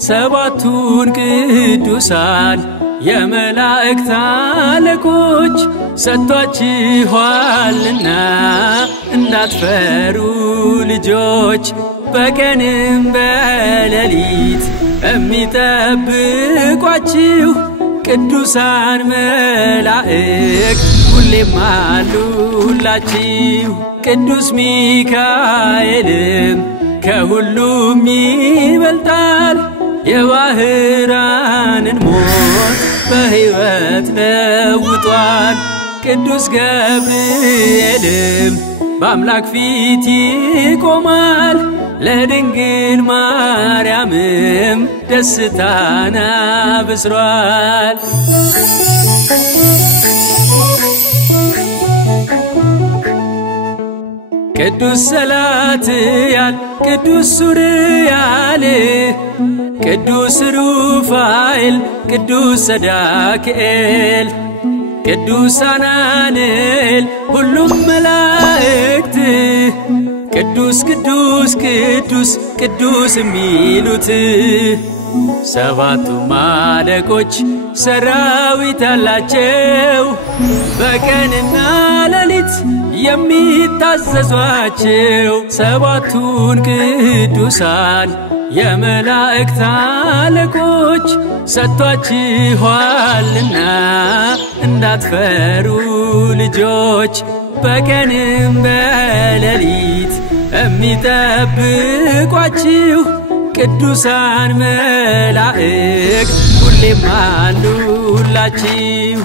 ሰባቱን ቅዱሳን የመላእክት አለቆች ሰጥቷችኋልና እንዳትፈሩ ልጆች በቀንም በሌሊት የሚጠብቋችሁ ቅዱሳን መላእክት ሁሌም አሉላችሁ ቅዱስ ሚካኤልም ከሁሉም ይበልጣል የባህራንን ሞት በሕይወት ለውጧል ቅዱስ ገብርኤልም በአምላክ ፊት ይቆማል ለድንግል ማርያምም ደስታን አብስሯል ቅዱስ ሰላትያል ቅዱስ ሱርያል ቅዱስ ሩፋኤል ቅዱስ ሰዳክኤል ቅዱስ አናንኤል ሁሉም መላእክት ቅዱስ ቅዱስ ቅዱስ ቅዱስ የሚሉት ሰባቱ አለቆች ሰራዊት አላቸው በቀንና ሌሊት የሚታዘዟቸው ሰባቱን ቅዱሳን የመላእክት አለቆች ሰጥቷችኋልና እንዳትፈሩ ልጆች በቀንም በሌሊት የሚጠብቋችሁ ቅዱሳን መላእክት ሁሌም አሉላችሁ